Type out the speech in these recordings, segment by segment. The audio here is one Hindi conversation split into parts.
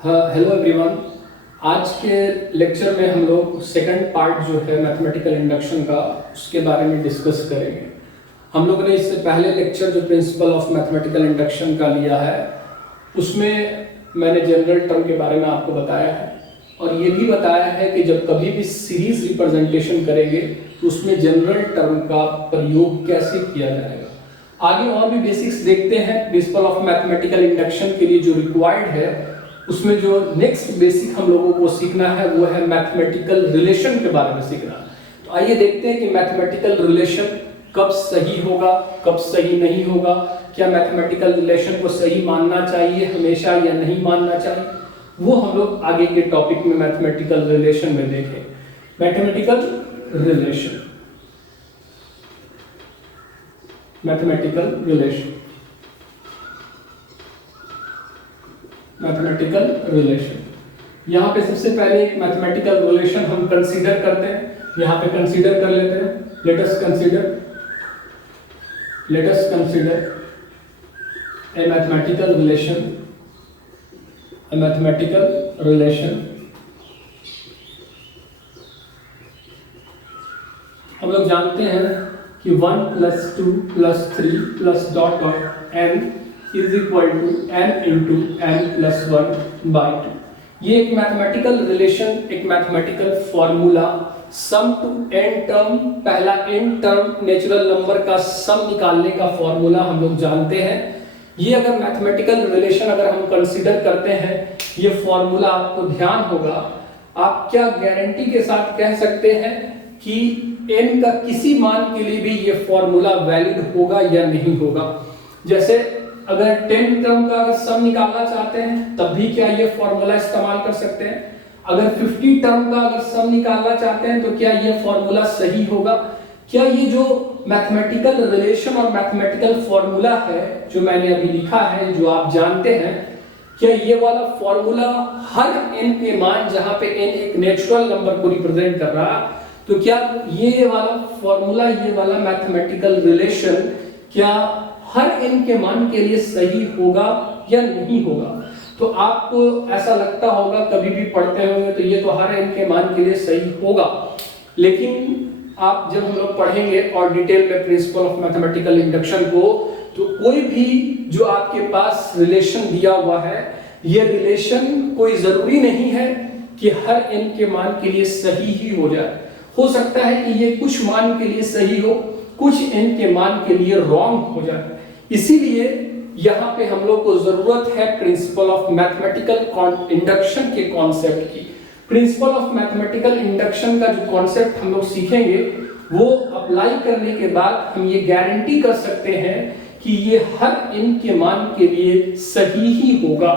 हाँ, हेलो एवरीवन। आज के लेक्चर में हम लोग सेकंड पार्ट जो है मैथमेटिकल इंडक्शन का उसके बारे में डिस्कस करेंगे। हम लोगों ने इससे पहले लेक्चर जो प्रिंसिपल ऑफ मैथमेटिकल इंडक्शन का लिया है उसमें मैंने जनरल टर्म के बारे में आपको बताया है और ये भी बताया है कि जब कभी भी सीरीज रिप्रेजेंटेशन करेंगे तो उसमें जनरल टर्म का प्रयोग कैसे किया जाएगा। आगे और भी बेसिक्स देखते हैं। प्रिंसिपल ऑफ मैथमेटिकल इंडक्शन के लिए जो रिक्वायर्ड है उसमें जो नेक्स्ट बेसिक हम लोगों को सीखना है वो है मैथमेटिकल रिलेशन के बारे में सीखना। तो आइए देखते हैं कि मैथमेटिकल रिलेशन कब सही होगा, कब सही नहीं होगा, क्या मैथमेटिकल रिलेशन को सही मानना चाहिए हमेशा या नहीं मानना चाहिए, वो हम लोग आगे के टॉपिक में मैथमेटिकल रिलेशन में देखें। Mathematical relation, mathematical relation, mathematical relation. यहाँ पे सबसे पहले एक मैथमेटिकल रिलेशन हम कंसीडर करते हैं। यहाँ पे कंसीडर कर लेते हैं। Let us consider a mathematical relation, a mathematical relation। हम लोग जानते हैं कि 1 + 2 + 3 + dot dot n is equal to n into n + 1/2। ये एक मैथमेटिकल रिलेशन, एक mathematical formula sum to n term, पहला n टर्म नेचुरल नंबर का सम निकालने का फॉर्मूला हम लोग जानते हैं। ये अगर मैथमेटिकल रिलेशन अगर हम कंसीडर करते हैं, ये फॉर्मूला आपको ध्यान होगा, आप क्या गारंटी के साथ कह सकते हैं कि n का किसी मान के लिए भी ये फॉर्मूला वैलिड होगा या नहीं होगा। जैसे अगर 10 टर्म का अगर सम निकालना चाहते हैं तब भी क्या ये फॉर्मूला इस्तेमाल कर सकते हैं। अगर 50 टर्म का अगर सम निकालना चाहते हैं तो क्या ये फॉर्मूला सही होगा। क्या ये जो मैथमेटिकल रिलेशन और मैथमेटिकल फॉर्मूला है जो मैंने अभी लिखा है, जो आप जानते हैं, क्या ये वाला फॉर्मूला हर n के मान, जहां पे n एक नेचुरल नंबर को रिप्रेजेंट कर रहा है, तो क्या ये वाला फॉर्मूला, ये वाला मैथमेटिकल रिलेशन क्या हर n के मान के लिए सही होगा या नहीं होगा। तो आपको ऐसा लगता होगा, कभी भी पढ़ते होंगे तो ये तो हर n के मान के लिए सही होगा, लेकिन आप जब हम लोग पढ़ेंगे और डिटेल में प्रिंसिपल ऑफ मैथमेटिकल इंडक्शन को, तो कोई भी जो आपके पास रिलेशन दिया हुआ है, ये रिलेशन कोई जरूरी नहीं है कि हर n के मान के लिए सही ही हो जाए। हो सकता है कि ये कुछ मान के लिए सही हो, कुछ n के मान के लिए रॉन्ग हो जाए। इसीलिए यहाँ पे हम लोग को जरूरत है प्रिंसिपल ऑफ मैथमेटिकल इंडक्शन के कॉन्सेप्ट की। प्रिंसिपल ऑफ मैथमेटिकल इंडक्शन का जो कॉन्सेप्ट हम लोग सीखेंगे वो अप्लाई करने के बाद हम ये गारंटी कर सकते हैं कि ये हर n के मान के लिए सही ही होगा।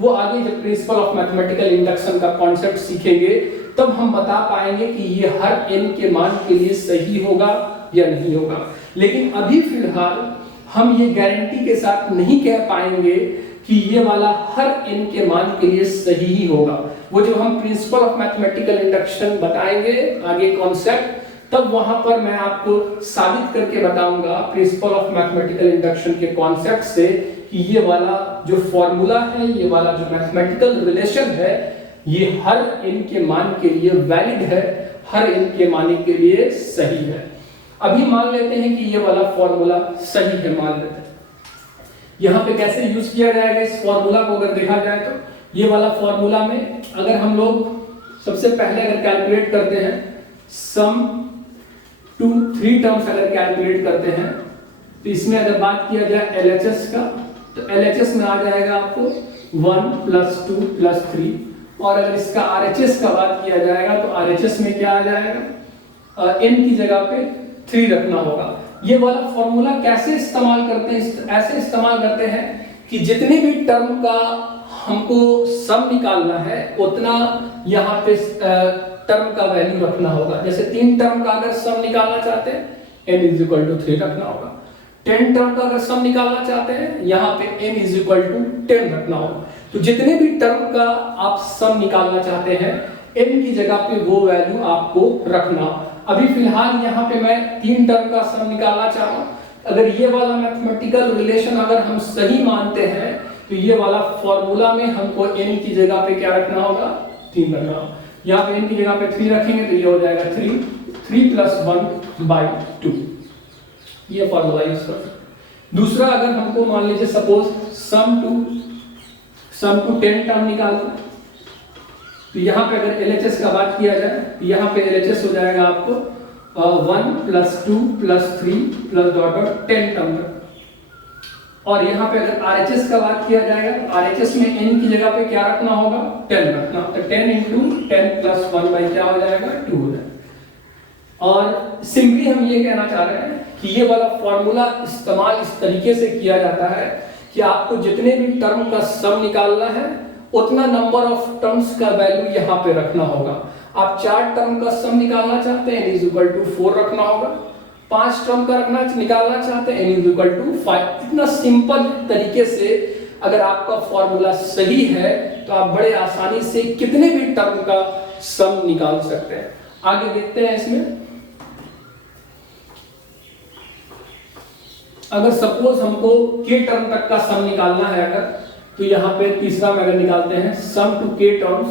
वो आगे जब प्रिंसिपल ऑफ मैथमेटिकल इंडक्शन का कॉन्सेप्ट सीखेंगे तब हम बता पाएंगे कि ये हर n के मान के लिए सही होगा या नहीं होगा। लेकिन अभी फिलहाल हम ये गारंटी के साथ नहीं कह पाएंगे कि ये वाला हर n के मान के लिए सही ही होगा। वो जो हम प्रिंसिपल ऑफ मैथमेटिकल इंडक्शन बताएंगे आगे कॉन्सेप्ट, तब वहां पर मैं आपको साबित करके बताऊंगा प्रिंसिपल ऑफ मैथमेटिकल इंडक्शन के कॉन्सेप्ट से कि ये वाला जो फॉर्मूला है, ये वाला जो मैथमेटिकल रिलेशन है, ये हर n के मान के लिए वैलिड है, हर n के मान के लिए सही है। अभी मान लेते हैं कि ये वाला फॉर्मूला सही है, मान लेते हैं। यहाँ पे कैसे यूज किया जाएगा इस फॉर्मूला को अगर देखा जाए तो ये वाला फॉर्मूला में अगर हम लोग सबसे पहले अगर कैलकुलेट करते हैं सम टू 3 टर्म्स अगर कैलकुलेट करते हैं तो इसमें अगर बात किया जाए LHS का, तो LHS में आ जाएगा आपको 1 + 2 + 3, और अगर इसका RHS का बात किया जाएगा तो RHS में क्या आ जाएगा, n की जगह पे 3 रखना होगा। ये वाला फॉर्मूला कैसे इस्तेमाल करते हैं, ऐसे इस्तेमाल करते हैं कि जितने भी टर्म का हमको सम निकालना है उतना यहाँ पे टर्म का वैल्यू रखना होगा। जैसे 3 टर्म का अगर सम निकालना चाहते हैं n = 3 रखना होगा। 10 टर्म का अगर सम निकालना चाहते हैं यहाँ पे n = 10 रखना होगा। तो जितने भी टर्म का आप सम निकालना चाहते हैं n की जगह पे वो वैल्यू आपको रखना। अभी फिलहाल यहाँ पे मैं 3 टर्म का सम निकालना चाह रहा हूँ। अगर ये वाला मैथमेटिकल रिलेशन अगर हम सही मानते हैं तो ये वाला फॉर्मूला में हमको n की जगह पे क्या रखना होगा, 3 रखना होगा। यहाँ पे n की जगह पे 3 रखेंगे तो ये हो जाएगा 3 + 1/2। ये फॉर्मूला यूज कर सकते। दूसरा, अगर हमको मान लीजिए सपोज सम टू 10 टर्म निकालना, तो यहाँ पे अगर LHS का बात किया जाए तो यहाँ पे LHS हो जाएगा आपको 1 + 2 + 3 + 10 टर्म का। और यहाँ पे अगर RHS का बात किया जाएगा, RHS में n की जगह पे क्या रखना होगा, 10 रखना। तो 10 × 10 + 1 क्या हो जाएगा, 2 हो जाएगा। और सिंपली हम ये कहना चाह रहे हैं कि ये वाला फॉर्मूला इस्तेमाल इस तरीके से किया जाता है कि आपको जितने भी टर्म का सम निकालना है उतना नंबर ऑफ टर्म्स का वैल्यू यहाँ पे रखना होगा। आप 4 टर्म का सम निकालना चाहते हैं n = 4 रखना होगा। 5 टर्म का निकालना चाहते हैं n = 5। इतना सिंपल तरीके से अगर आपका फॉर्मूला सही है तो आप बड़े आसानी से कितने भी टर्म का सम निकाल सकते हैं। आगे देखते हैं इसमें। अगर सपोज हमको k टर्म तक का सम निकालना है अगर, तो यहाँ पे तीसरा में अगर निकालते हैं सम टू k टर्म्स।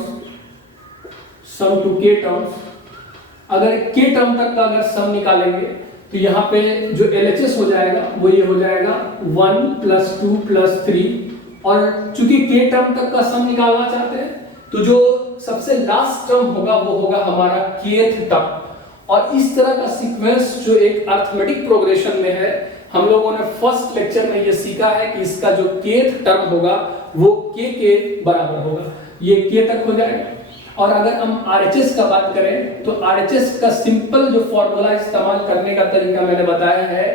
अगर k टर्म तक का अगर सम निकालेंगे तो यहाँ पे जो LHS हो जाएगा वो ये हो जाएगा 1 + 2 + 3। और चूंकि k टर्म तक का सम निकालना चाहते हैं तो जो सबसे लास्ट टर्म होगा वो होगा हमारा kth टर्म। और इस तरह का सीक्वेंस जो एक अरिथमेटिक प्रोग्रेशन में है, हम लोगों ने फर्स्ट लेक्चर में ये सीखा है कि इसका जो kth टर्म होगा वो k के बराबर होगा। ये k तक हो जाएगा। और अगर हम RHS का बात करें तो RHS का सिंपल जो फॉर्मूला इस्तेमाल करने का तरीका मैंने बताया है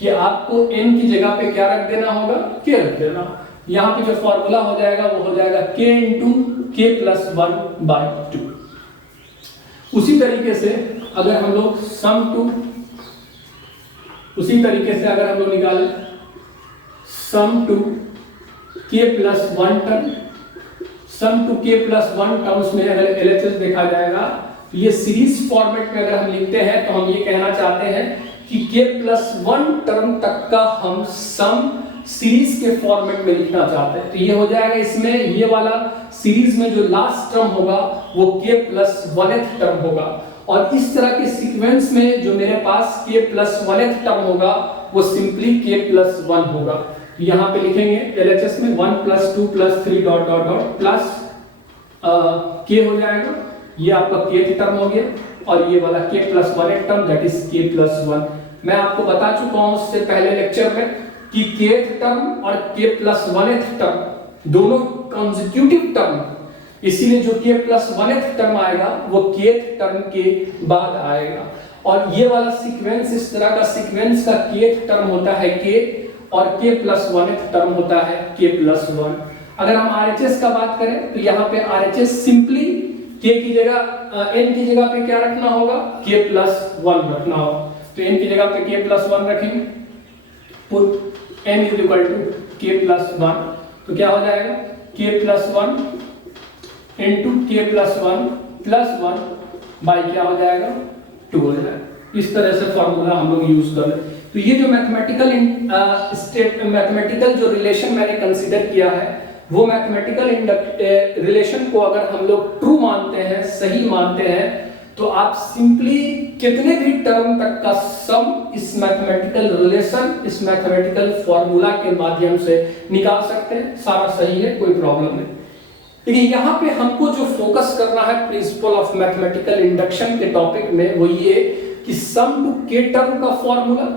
कि आपको n की जगह पे क्या रख देना होगा, k रख देना। यहाँ पे जो फॉर्मूला हो जाएगा वो हो जाएगा k × k + 1/2। उसी तरीके से अगर हम लोग निकालें sum to k + 1 term, sum to k + 1 terms में अगर LHS देखा जाएगा तो ये सीरीज फॉर्मेट में अगर हम लिखते हैं तो हम ये कहना चाहते हैं कि k + 1 टर्म तक का हम सम सीरीज के फॉर्मेट में लिखना चाहते हैं। तो ये हो जाएगा इसमें, ये वाला सीरीज में जो लास्ट टर्म होगा वो k + 1th टर्म होगा। और इस तरह के सीक्वेंस में जो मेरे पास k + 1th टर्म होगा वो सिंपली k + 1 होगा। यहाँ पे लिखेंगे LHS में 1 + 2 + 3 ... प्लस k हो जाएगा। ये आपका kth टर्म हो गया। और ये वाला k + 1th term that is k + 1। मैं आपको बता चुका हूं उससे पहले लेक्चर में कि kth टर्म और k + 1th टर्म दोनों कंसेक्यूटिव टर्म, इसीलिए जो k + 1th टर्म आएगा वो kth टर्म के बाद आएगा। और ये वाला सीक्वेंस, इस तरह का सीक्वेंस का kth टर्म होता है k और k + 1th टर्म होता है k + 1। अगर हम RHS का बात करें तो यहाँ पे RHS सिंपली k की जगह n की जगह पे क्या रखना होगा, k + 1 रखना होगा। तो n की जगह पे k + 1 रखेंगे, पुट n = k + 1। तो क्या हो जाएगा, k + 1 × k + 1 + 1 बाई क्या हो जाएगा, 2 हो जाएगा। इस तरह से फॉर्मूला हम लोग यूज कर रहे हैं। तो ये जो मैथमेटिकल जो रिलेशन मैंने कंसीडर किया है वो मैथमेटिकल रिलेशन को अगर हम लोग ट्रू मानते हैं, सही मानते हैं, तो आप सिंपली कितने भी टर्म तक का सम इस मैथमेटिकल रिलेशन, इस मैथमेटिकल फॉर्मूला के माध्यम से निकाल सकते हैं। सारा सही है, कोई प्रॉब्लम नहीं। लेकिन यहाँ पे हमको जो फोकस करना है प्रिंसिपल ऑफ मैथमेटिकल इंडक्शन के टॉपिक में वो ये कि सम टू k टर्म का फॉर्मूला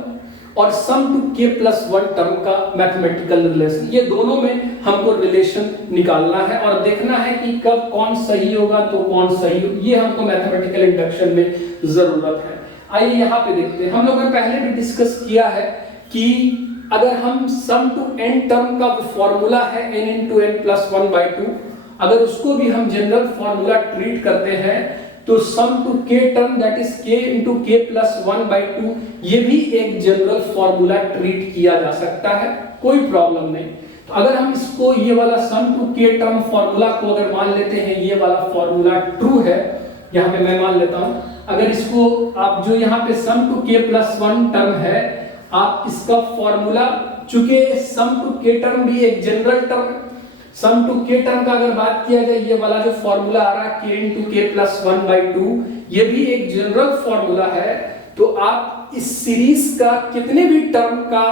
और सम टू k + 1 टर्म का मैथमेटिकल रिलेशन, ये दोनों में हमको रिलेशन निकालना है और देखना है कि कब कौन सही होगा तो कौन सही हो, ये हमको मैथमेटिकल इंडक्शन में जरूरत है। आइए यहाँ पे देखते हैं। हम लोगों ने पहले भी डिस्कस किया है कि अगर हम सम टू n टर्म का फॉर्मूला है n × n + 1/2, अगर उसको भी हम जनरल फॉर्मूला ट्रीट करते हैं तो sum to k term that is k × k + 1/2 ये भी एक जनरल फॉर्मूला ट्रीट किया जा सकता है, कोई प्रॉब्लम नहीं। तो अगर हम इसको, ये वाला सम टू k टर्म फॉर्मूला को अगर मान लेते हैं ये वाला फॉर्मूला ट्रू है, यहाँ पे मैं मान लेता हूं, अगर इसको आप जो यहाँ पे सम टू k + 1 टर्म है, आप इसका फॉर्मूला चूंकि सम टू के टर्म भी एक जनरल टर्म है, सम टू के टर्म का अगर बात किया जाए, ये वाला जो फॉर्मूला आ रहा है k इंटू के प्लस 1/2, ये भी एक जनरल फॉर्मूला है। तो आप इस सीरीज का कितने भी टर्म का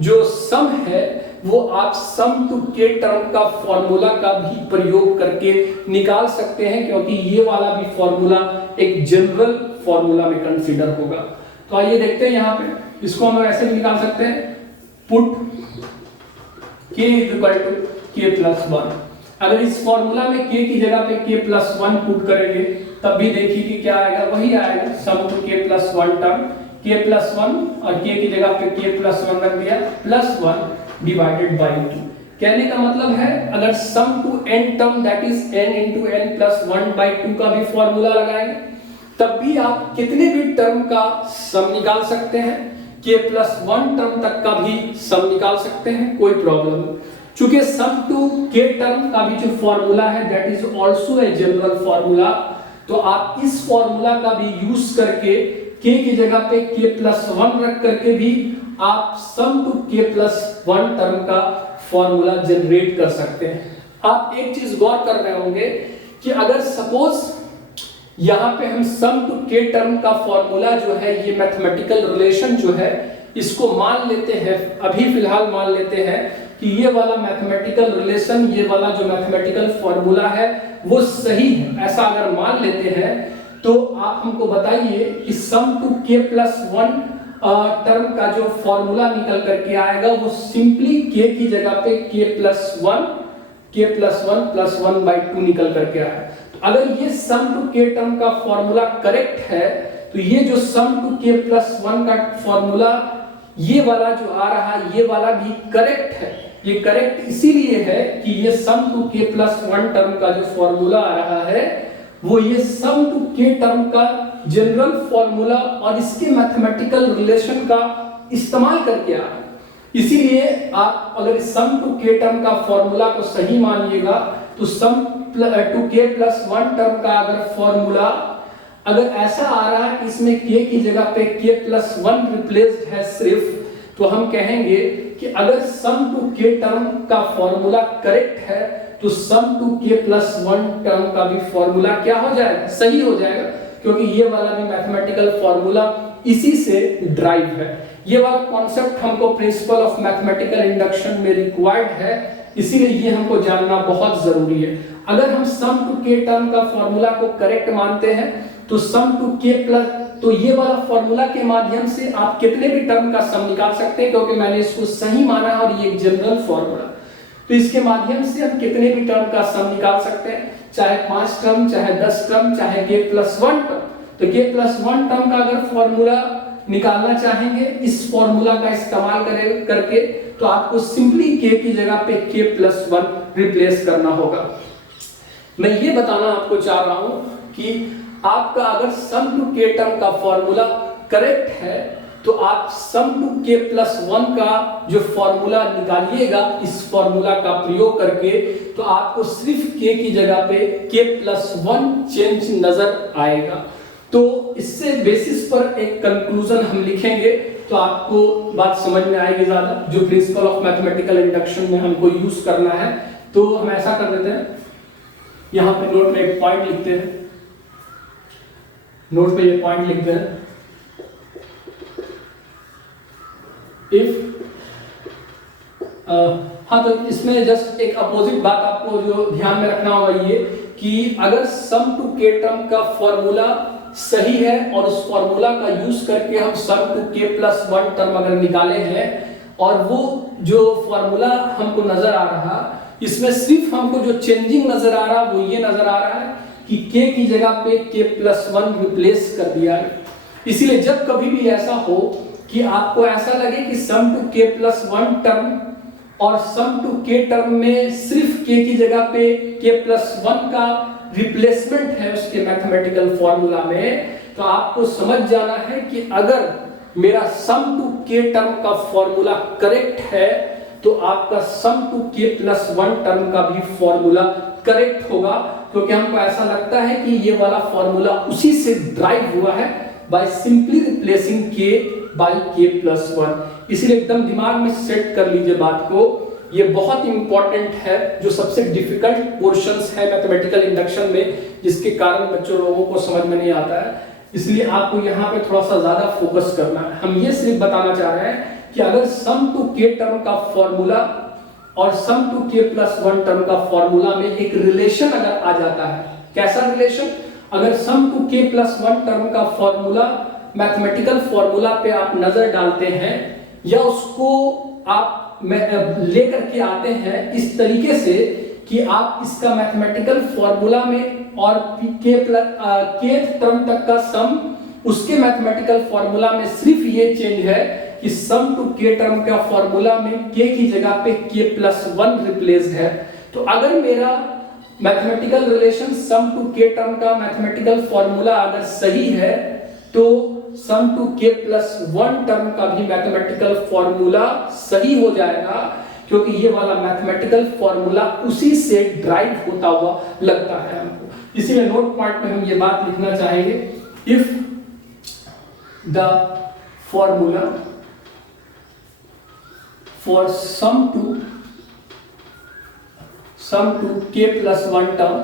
जो सम है वो आप सम टू के टर्म का फॉर्मूला का भी प्रयोग करके निकाल सकते हैं, क्योंकि ये वाला भी फॉर्मूला एक जनरल फॉर्मूला में कंसीडर होगा। तो आइए देखते हैं, यहाँ पे इसको हम ऐसे भी निकाल सकते हैं, put k equal to k plus 1। अगर इस फॉर्मूला में k की जगह पे k प्लस 1 पुट करेंगे तब भी देखिए कि क्या आएगा, वही आएगा, sum to k plus 1 term, k plus 1 और k की जगह पे k प्लस 1 रख दिया, प्लस 1 डिवाइडेड बाई 2। कहने का मतलब है अगर sum to n term that is n into n plus 1/2 का भी फॉर्मूला लगाएंगे तब भी आप कितने भी टर्म का सम निकाल सकते हैं, k प्लस 1 टर्म तक का भी सम निकाल सकते हैं, कोई प्रॉब्लम नहीं। चूंकि सम टू k टर्म का भी जो फॉर्मूला है that is also a general formula, तो आप इस फॉर्मूला का भी यूज करके k की जगह पे k प्लस 1 रख करके भी आप सम टू k प्लस 1 टर्म का फॉर्मूला जनरेट कर सकते हैं। आप एक चीज गौर कर रहे होंगे कि अगर सपोज यहाँ पे हम सम टू k टर्म का फॉर्मूला जो है, ये मैथमेटिकल रिलेशन जो है, इसको मान लेते हैं, अभी फिलहाल मान लेते हैं कि ये वाला मैथमेटिकल रिलेशन, ये वाला जो मैथमेटिकल फॉर्मूला है वो सही है, ऐसा अगर मान लेते हैं तो आप हमको बताइए कि सम टू k प्लस 1 टर्म का जो फॉर्मूला निकल करके आएगा वो सिंपली k की जगह पे k प्लस 1 प्लस 1/2 निकल करके आएगा। तो अगर ये सम टू k टर्म का फॉर्मूला करेक्ट है तो ये जो सम टू k प्लस 1 का फॉर्मूला ये वाला जो आ रहा है ये वाला भी करेक्ट है। ये करेक्ट इसीलिए है कि ये sum to k plus 1 term का जो फॉर्मूला आ रहा है वो ये सम टू k टर्म का जनरल फॉर्मूला और इसके मैथमेटिकल रिलेशन का इस्तेमाल करके आ रहा है। इसीलिए आप अगर सम टू k टर्म का फॉर्मूला को सही मानिएगा तो sum to k plus 1 term का अगर फॉर्मूला अगर ऐसा आ रहा है कि इसमें k की जगह पे k प्लस 1 रिप्लेस्ड है सिर्फ, तो हम कहेंगे कि अगर सम टू k टर्म का फॉर्मूला करेक्ट है तो sum to k plus 1 term का भी फॉर्मूला क्या हो जाएगा, सही हो जाएगा, क्योंकि ये वाला भी मैथमेटिकल फॉर्मूला इसी से ड्राइव है। ये वाला कॉन्सेप्ट हमको प्रिंसिपल ऑफ मैथमेटिकल इंडक्शन में रिक्वायर्ड है, इसीलिए ये हमको जानना बहुत जरूरी है। अगर हम सम टू k टर्म का फॉर्मूला को करेक्ट मानते हैं तो सम टू k प्लस, तो ये वाला फॉर्मूला के माध्यम से आप कितने भी टर्म का सम निकाल सकते हैं, क्योंकि मैंने इसको सही माना है और ये एक जनरल फॉर्मूला, तो इसके माध्यम से हम कितने भी टर्म का सम निकाल सकते हैं, चाहे 5 टर्म, चाहे 10 टर्म, चाहे k प्लस 1 टर्म। तो k प्लस 1 टर्म का अगर फॉर्मूला निकालना चाहेंगे इस फॉर्मूला का इस्तेमाल करके तो आपको सिंपली k की जगह पे k प्लस 1 रिप्लेस करना होगा। मैं ये बताना आपको चाह रहा हूं कि आपका अगर सम टू k टर्म का फॉर्मूला करेक्ट है तो आप सम टू k प्लस 1 का जो फॉर्मूला निकालिएगा इस फॉर्मूला का प्रयोग करके, तो आपको सिर्फ k की जगह पे k प्लस 1 चेंज नजर आएगा। तो इससे बेसिस पर एक कंक्लूजन हम लिखेंगे तो आपको बात समझ में आएगी ज्यादा, जो प्रिंसिपल ऑफ मैथमेटिकल इंडक्शन में हमको यूज करना है। तो हम ऐसा कर देते हैं, यहाँ पे नोट में एक पॉइंट लिखते हैं, नोट पे ये पॉइंट लिखते हैं, इफ हाँ, तो इसमें जस्ट एक अपोजिट बात आपको जो ध्यान में रखना होगा ये कि अगर सम टू k टर्म का फॉर्मूला सही है और उस फॉर्मूला का यूज करके हम सम टू k प्लस 1 टर्म अगर निकाले हैं और वो जो फॉर्मूला हमको नजर आ रहा, इसमें सिर्फ हमको जो चेंजिंग नजर आ रहा वो ये नजर आ रहा है कि k की जगह पे k प्लस 1 रिप्लेस कर दिया है। इसीलिए जब कभी भी ऐसा हो कि आपको ऐसा लगे कि सम टू k प्लस 1 टर्म और सम टू k टर्म में सिर्फ k की जगह पे k प्लस 1 का रिप्लेसमेंट है उसके मैथमेटिकल फॉर्मूला में, तो आपको समझ जाना है कि अगर मेरा सम टू k टर्म का फॉर्मूला करेक्ट है तो आपका सम टू k प्लस 1 टर्म का भी फॉर्मूला करेक्ट होगा, क्योंकि हमको ऐसा लगता है कि ये वाला फॉर्मूला उसी से ड्राइव हुआ है by simply replacing k by के प्लस वन। इसलिए एकदम दिमाग में सेट कर लीजिए बात को, ये बहुत इंपॉर्टेंट है, जो सबसे डिफिकल्ट पोर्शंस है मैथमेटिकल इंडक्शन में, जिसके कारण बच्चों लोगों को समझ में नहीं आता है। इसलिए आपको यहाँ पे थोड़ा सा ज्यादा फोकस करना है। हम ये सिर्फ बताना चाह रहे हैं कि अगर सम टू के टर्म का फॉर्मूला और सम to k plus one term का फॉर्मूला में एक रिलेशन अगर आ जाता है, कैसा रिलेशन? अगर sum to k plus one term का फॉर्मूला मैथमेटिकल फॉर्मूला पे आप नजर डालते हैं या उसको आप लेकर के आते हैं इस तरीके से कि आप इसका मैथमेटिकल फॉर्मूला में और के टर्म तक का सम, उसके मैथमेटिकल फॉर्मूला में सिर्फ ये चेंज है कि सम टू के टर्म का फॉर्मूला में के की जगह पे के प्लस वन रिप्लेस्ड है। तो अगर मेरा मैथमेटिकल रिलेशन सम टू के टर्म का मैथमेटिकल फॉर्मूला अगर सही है तो sum to k plus one term का भी मैथमेटिकल फॉर्मूला सही हो जाएगा, क्योंकि ये वाला मैथमेटिकल फॉर्मूला उसी से ड्राइव होता हुआ लगता है हमको। इसीलिए नोट पॉइंट में हम ये बात लिखना चाहेंगे, if the formula for sum to k plus one term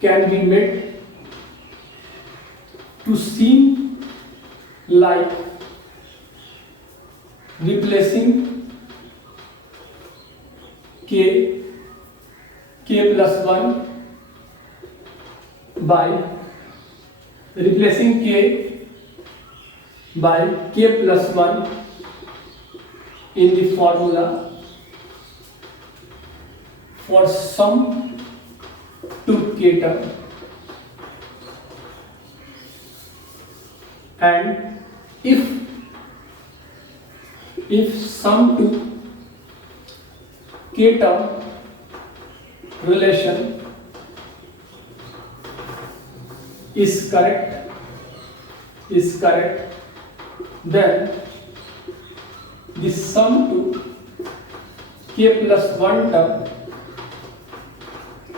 can be made to seem like replacing k plus 1 by replacing k by k plus 1 in the formula for sum to k term, and if sum to k term relation is correct, then the sum to k plus 1 term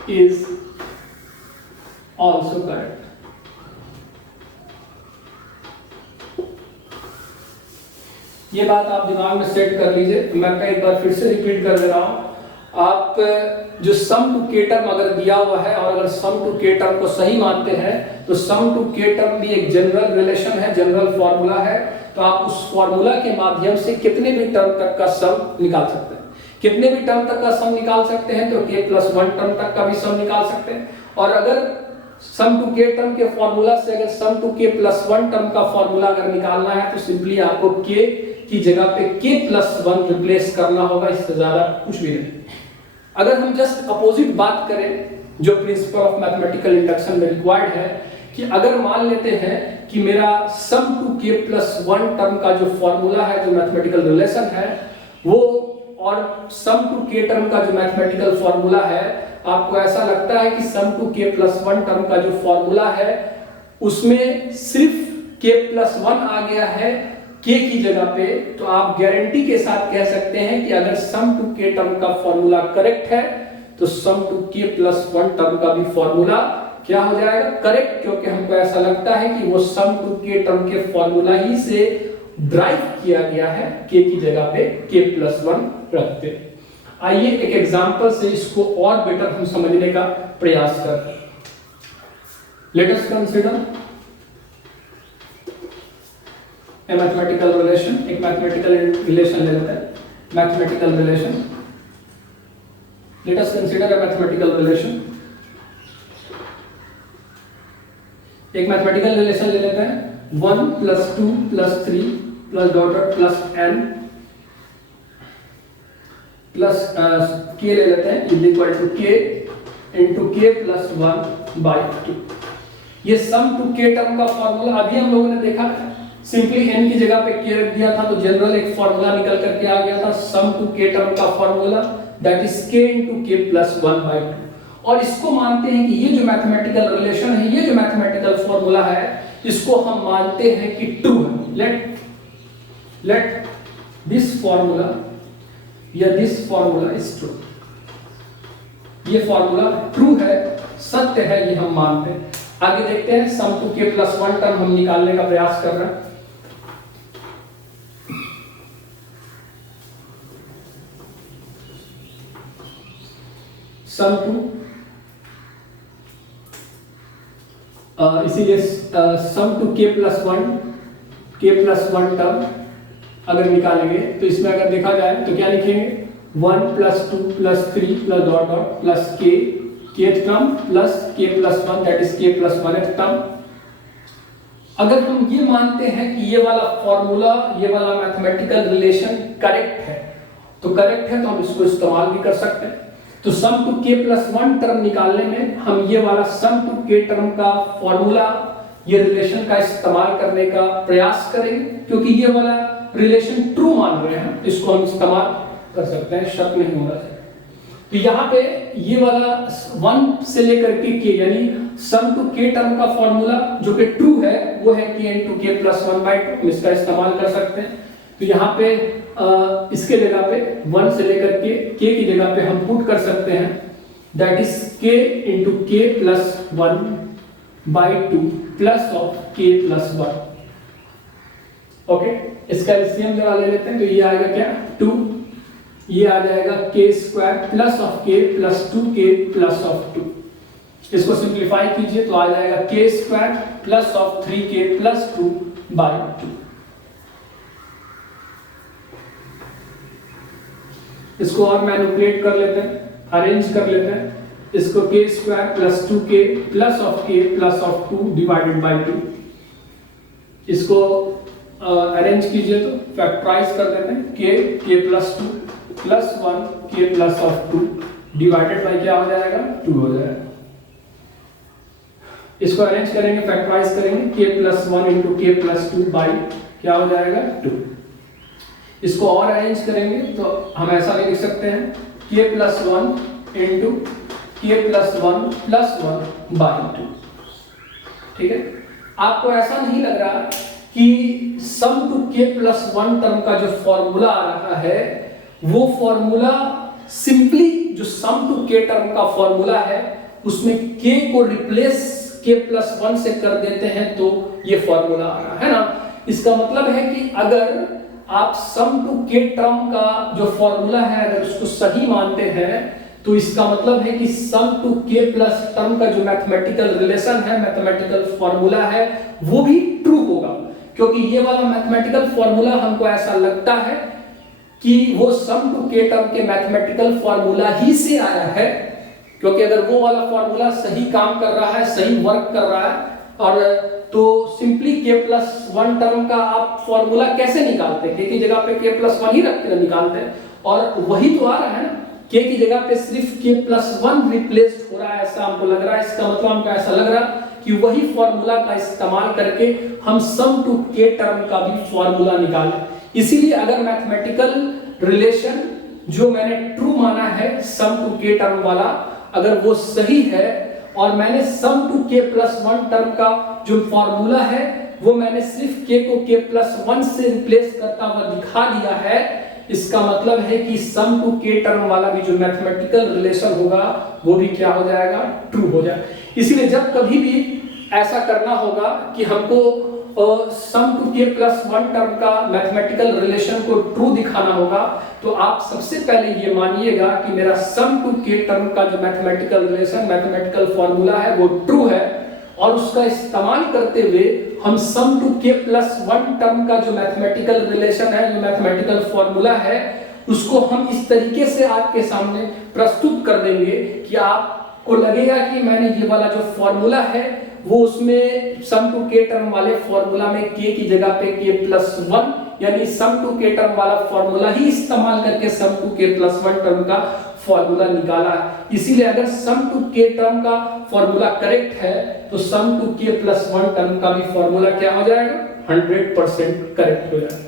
is also correct. ये बात आप दिमाग में सेट कर लीजिए। मैं एक बार फिर से रिपीट कर दे रहा हूं, आप जो सम टू के टर्म अगर दिया हुआ है और अगर सम टू के टर्म को सही मानते हैं तो सम टू के टर्म भी एक जनरल रिलेशन है, जनरल फॉर्मूला है। तो आप उस फॉर्मूला के माध्यम से कितने भी टर्म तक का सम निकाल सकते हैं, कितने भी टर्म तक का सम निकाल सकते हैं, तो के प्लस वन टर्म तक का भी सम निकाल सकते हैं। और अगर सम टू के टर्म के फॉर्मूला से अगर sum to k plus one term का फॉर्मूला अगर निकालना है तो सिंपली आपको के की जगह पे के प्लस वन रिप्लेस करना होगा, इससे ज्यादा कुछ भी नहीं। अगर हम जस्ट अपोजिट बात करें जो प्रिंसिपल ऑफ मैथमेटिकल इंडक्शन में रिक्वायर्ड है, कि अगर मान लेते हैं कि मेरा सम to k plus one term का जो फॉर्मूला है, जो मैथमेटिकल रिलेशन है वो, और सम टू के टर्म का जो मैथमेटिकल फॉर्मूला है, आपको ऐसा लगता है कि सम to k plus one term का जो फॉर्मूला है उसमें सिर्फ के प्लस वन आ गया है के की जगह पे, तो आप गारंटी के साथ कह सकते हैं कि अगर सम टू के टर्म का फॉर्मूला करेक्ट है तो sum to k plus one term का भी फॉर्मूला क्या हो जाएगा, करेक्ट, क्योंकि हमको ऐसा लगता है कि वो सम टू के टर्म के फॉर्मूला ही से ड्राइव किया गया है, के की जगह पे के प्लस वन रखते हैं। आइए एक एग्जांपल से इसको और बेटर हम समझने का प्रयास करते हैं। Let us consider a mathematical relation, एक मैथमेटिकल रिलेशन ले लेते हैं, mathematical relation. Let us consider a mathematical relation, एक मैथमेटिकल रिलेशन ले लेते हैं, 1 + 2 + 3 + dot plus n plus k ले लेते हैं, is equal to k into k plus 1/2। ये सम टू k टर्म का फॉर्मूला अभी हम लोगों ने देखा, सिंपली n की जगह पे k रख दिया था तो जनरल एक फॉर्मूला निकल करके आ गया था, सम टू k टर्म का formula that is k into k plus 1/2। और इसको मानते हैं कि ये जो मैथमेटिकल रिलेशन है, ये जो मैथमेटिकल फॉर्मूला है, इसको हम मानते हैं कि ट्रू है। लेट दिस फॉर्मूला या दिस फॉर्मूला इज ट्रू, ये फॉर्मूला ट्रू है, सत्य है, ये हम मानते हैं। आगे देखते हैं, सम टू के प्लस 1 टर्म हम निकालने का प्रयास कर रहे हैं। सम टू इसीलिए सम टू के प्लस 1 टर्म अगर निकालेंगे तो इसमें अगर देखा जाए तो क्या लिखेंगे, 1 plus 2 plus 3 plus dot dot plus के टर्म प्लस के प्लस 1 दैट इज के प्लस 1th टर्म। अगर हम ये मानते हैं कि ये वाला फॉर्मूला, ये वाला मैथमेटिकल रिलेशन करेक्ट है, तो करेक्ट है तो हम इसको इस्तेमाल भी कर सकते हैं। तो sum to k plus 1 term निकालने में हम ये वाला सम टू के टर्म का फॉर्मूला, ये रिलेशन का इस्तेमाल करने का प्रयास करेंगे, क्योंकि ये वाला रिलेशन ट्रू मान रहे हैं, इसको हम इस्तेमाल कर सकते हैं, शक नहीं होना चाहिए। तो यहाँ पे ये वाला 1 से लेकर के k यानी सम टू के टर्म का फॉर्मूला जो कि ट्रू है वो है k इंटू के प्लस 1/2, हम इसका इस्तेमाल कर सकते हैं। तो यहाँ पे इसके जगह पे 1 से लेकर के k की जगह पे हम पुट कर सकते हैं दैट इज k इंटू के plus 1/2 plus of k plus 1। Okay, इसका एलसीएम जरा ले लेते हैं, तो ये आएगा क्या 2, ये आ जाएगा k square plus of k plus 2k plus of 2। इसको सिंप्लीफाई कीजिए तो आ जाएगा k square plus of 3k plus 2/2। इसको और मैनिपुलेट कर लेते हैं, अरेंज कर लेते हैं। इसको k square plus 2k plus of k plus of 2 divided by 2। इसको अरेंज कीजिए तो फैक्टराइज कर देते हैं, k plus 2 plus 1 k plus of 2 divided by क्या हो जाएगा 2 हो जाएगा। इसको अरेंज करेंगे, फैक्टराइज करेंगे, k प्लस 1 इंटू के प्लस 2 बाई क्या हो जाएगा 2। इसको और अरेंज करेंगे तो हम ऐसा भी लिख सकते हैं k प्लस 1 इंटू के प्लस 1 प्लस 1 बाई 2। ठीक है, आपको ऐसा नहीं लग रहा कि सम टू के प्लस 1 टर्म का जो फॉर्मूला आ रहा है वो फॉर्मूला सिंपली जो सम टू के टर्म का फॉर्मूला है उसमें k को रिप्लेस k प्लस 1 से कर देते हैं तो ये फॉर्मूला आ रहा है ना। इसका मतलब है कि अगर आप सम टू के टर्म का जो फॉर्मूला है अगर उसको सही मानते हैं तो इसका मतलब है कि सम टू के प्लस टर्म का जो मैथमेटिकल रिलेशन है, मैथमेटिकल फॉर्मूला है, वो भी ट्रू होगा, क्योंकि ये वाला मैथमेटिकल फॉर्मूला हमको ऐसा लगता है कि वो सम टू के टर्म के मैथमेटिकल फॉर्मूला ही से आया है। क्योंकि अगर वो वाला फॉर्मूला सही काम कर रहा है, सही वर्क कर रहा है, और तो सिंपली k प्लस 1 टर्म का आप फॉर्मूला कैसे निकालते हैं, k की जगह पे k प्लस 1 ही रख के निकालते हैं, और वही तो आ रहा है ना, k की जगह पे सिर्फ k प्लस 1 रिप्लेस्ड हो रहा है, ऐसा हमको लग रहा है। इसका मतलब हमको ऐसा लग रहा है कि वही फॉर्मूला का इस्तेमाल करके हम सम टू के टर्म का भी फॉर्मूला निकालें। इसीलिए अगर मैथमेटिकल रिलेशन जो मैंने ट्रू माना है सम टू के टर्म वाला, अगर वो सही है और मैंने सम टू के प्लस 1 टर्म का जो फॉर्मूला है वो मैंने सिर्फ k को k प्लस 1 से रिप्लेस करता हुआ दिखा दिया है, इसका मतलब है कि सम टू के टर्म वाला भी जो मैथमेटिकल रिलेशन होगा वो भी क्या हो जाएगा, ट्रू हो जाएगा। इसीलिए जब कभी भी ऐसा करना होगा कि हमको सम टू के प्लस 1 टर्म का मैथमेटिकल रिलेशन को ट्रू दिखाना होगा, तो आप सबसे पहले ये मानिएगा कि मेरा सम टू के टर्म का जो मैथमेटिकल रिलेशन, मैथमेटिकल फॉर्मूला है वो ट्रू है, और उसका इस्तेमाल करते हुए हम सम टू के प्लस 1 टर्म का जो मैथमेटिकल रिलेशन है, जो मैथमेटिकल फॉर्मूला है, उसको हम इस तरीके से आपके सामने प्रस्तुत कर देंगे कि आपको लगेगा कि मैंने ये वाला जो फॉर्मूला है वो उसमें सम टू के टर्म वाले फॉर्मूला में k की जगह पे k प्लस 1 यानी सम टू के टर्म वाला फॉर्मूला ही इस्तेमाल करके सम टू के प्लस 1 टर्म का फॉर्मूला निकाला है। इसीलिए अगर सम टू के टर्म का फॉर्मूला करेक्ट है तो sum to k plus 1 term का भी फॉर्मूला क्या हो जाएगा, 100% करेक्ट हो जाएगा।